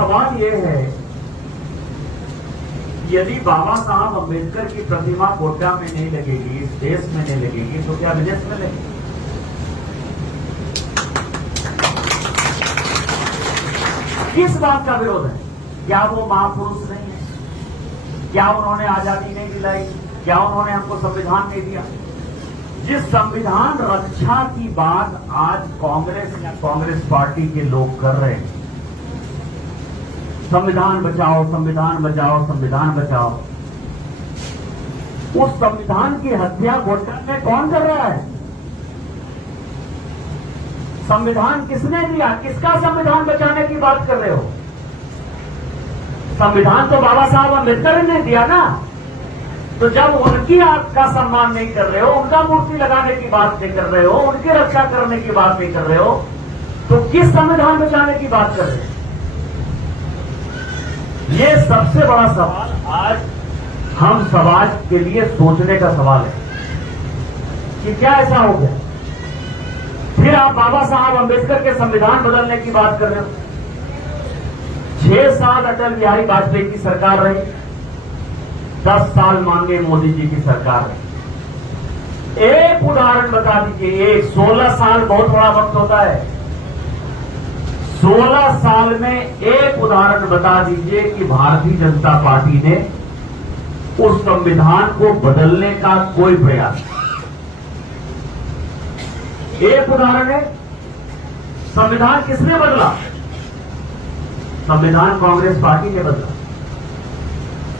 सवाल ये है, यदि बाबा साहब अम्बेडकर की प्रतिमा गोड्डा में नहीं लगेगी, इस देश में नहीं लगेगी, तो क्या विदेश में लगेगी? किस बात का विरोध है? क्या वो महापुरुष नहीं है? क्या उन्होंने आजादी नहीं दिलाई? क्या उन्होंने हमको संविधान नहीं दिया? जिस संविधान रक्षा की बात आज कांग्रेस या कांग्रेस पार्टी के लोग कर रहे हैं, संविधान बचाओ, संविधान बचाओ, संविधान बचाओ, उस संविधान की हत्या गोड्डा में कौन कर रहा है? संविधान किसने दिया? किसका संविधान बचाने की बात कर रहे हो? संविधान तो बाबा साहब अम्बेडकर ने दिया ना। तो जब उनकी आपका सम्मान नहीं कर रहे हो, उनका मूर्ति लगाने की बात नहीं कर रहे हो, उनकी रक्षा करने की बात नहीं कर रहे हो, तो किस संविधान बचाने की बात कर रहे हो? ये सबसे बड़ा सवाल आज हम समाज के लिए सोचने का सवाल है कि क्या ऐसा हो गया? फिर आप बाबा साहब अम्बेडकर के संविधान बदलने की बात कर रहे हो। 6 साल अटल बिहारी वाजपेयी की सरकार रही, 10 साल माननीय मोदी जी की सरकार रही। एक उदाहरण बता दीजिए, एक 16 साल बहुत बड़ा वक्त होता है, 16 साल में एक उदाहरण बता दीजिए कि भारतीय जनता पार्टी ने उस संविधान को बदलने का कोई प्रयास। एक उदाहरण है, संविधान किसने बदला? संविधान कांग्रेस पार्टी ने बदला।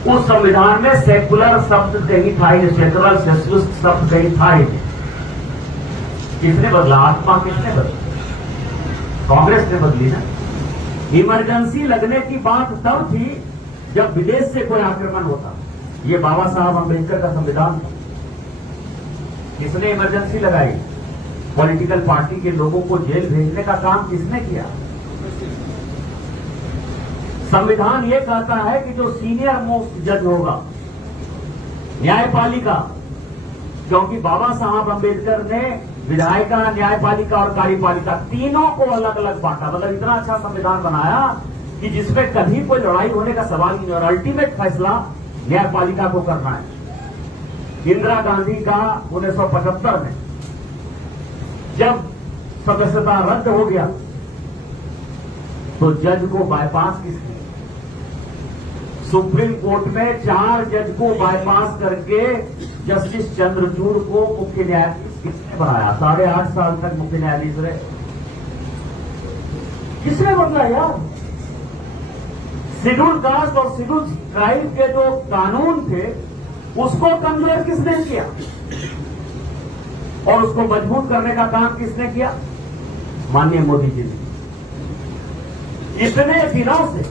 उस संविधान में सेकुलर शब्द कहीं था ही, सेकुलर सोशलिस्ट शब्द कहीं था ही। किसने बदला? आत्मा किसने बदला? कांग्रेस ने बदली ना। इमरजेंसी लगने की बात तब थी जब विदेश से कोई आक्रमण होता। ये बाबा साहब अम्बेडकर का संविधान था। किसने इमरजेंसी लगाई? पॉलिटिकल पार्टी के लोगों को जेल भेजने का काम किसने किया? संविधान ये कहता है कि जो सीनियर मोस्ट जज होगा, न्यायपालिका, क्योंकि बाबा साहब अम्बेडकर ने विधायिका, न्यायपालिका और कार्यपालिका तीनों को अलग अलग बांटा। मतलब इतना अच्छा संविधान बनाया कि जिसमें कभी कोई लड़ाई होने का सवाल नहीं, और अल्टीमेट फैसला न्यायपालिका को करना है। इंदिरा गांधी का 1975 में जब सदस्यता रद्द हो गया तो जज को बाईपास किसने? सुप्रीम कोर्ट में 4 जज को बाईपास करके जस्टिस चंद्रचूड़ को मुख्य न्यायाधीश किसने बनाया? 8.5 साल तक मुख्य न्यायाधीश रहे। किसने बदला यार? शेड्यूल कास्ट और शेड्यूल ट्राइब के जो कानून थे उसको कमजोर किसने किया और उसको मजबूत करने का काम किसने किया? माननीय मोदी जी ने। इतने दिनों से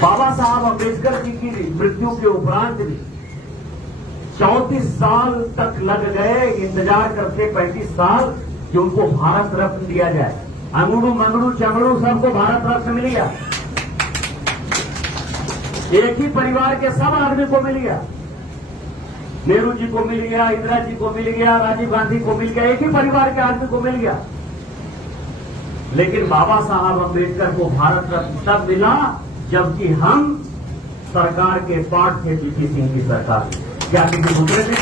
बाबा साहब अम्बेडकर जी की मृत्यु के उपरांत भी 34 साल तक लग गए इंतजार करते, 35 साल कि उनको भारत रत्न दिया जाए। अंगड़ू मंगड़ू चंगड़ू सबको भारत रत्न मिल गया। एक ही परिवार के सब आदमी को मिल गया। नेहरू जी को मिल गया, इंदिरा जी को मिल गया, राजीव गांधी को मिल गया, एक ही परिवार के आदमी को मिल गया। लेकिन बाबा साहब अम्बेडकर को भारत रत्न तब मिला जबकि हम सरकार के पार्ट थे, बीपी सिंह की सरकार। क्या किसी दूसरे ने?